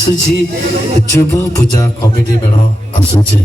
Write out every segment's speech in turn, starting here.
ଆସୁଛି ଯୁବ ପୂଜା କମିଟି ମେଳ ଆସୁଛି।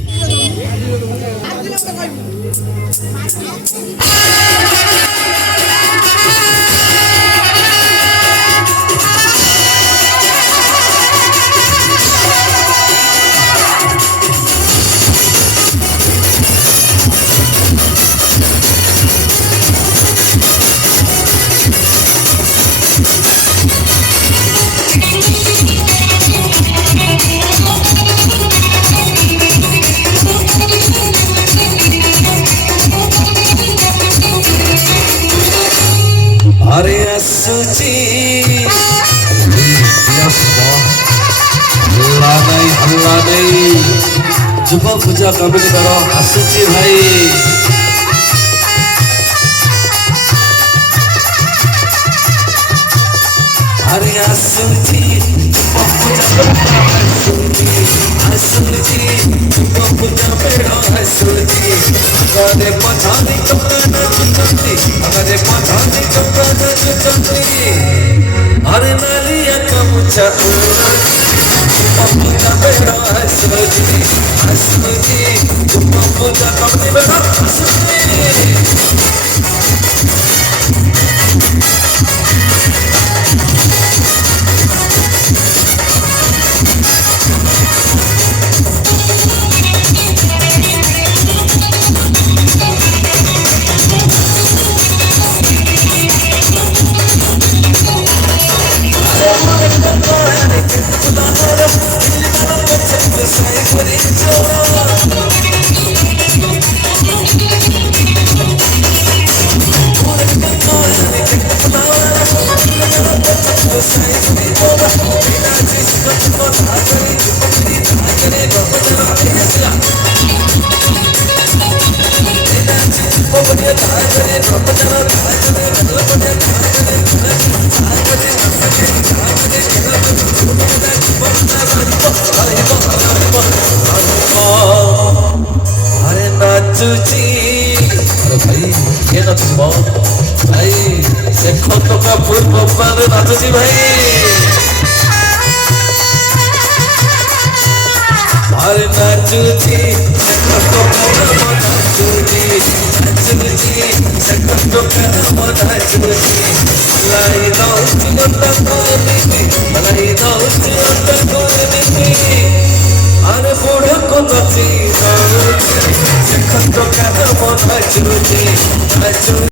अरे असुची हल्ला नहीं जुब पूजा कमिटी करो असुची भाई अरे असुची अरे पछानी अरे नालिया कमुचा पूजा बेड़ा हसुची पूजा कमिटी बेड़ा अरे नाचुची अरे भाई ये नाचुची भाई से खतो का पूर्व पर नाचुची भाई अरे नाचुची से खतो का नाचुची से खतो का नाचुची मलाई दाउची गंदा कोनी मलाई दाउची गंदा कोनी अरे बूढ़े को बची से खतो का नाचुची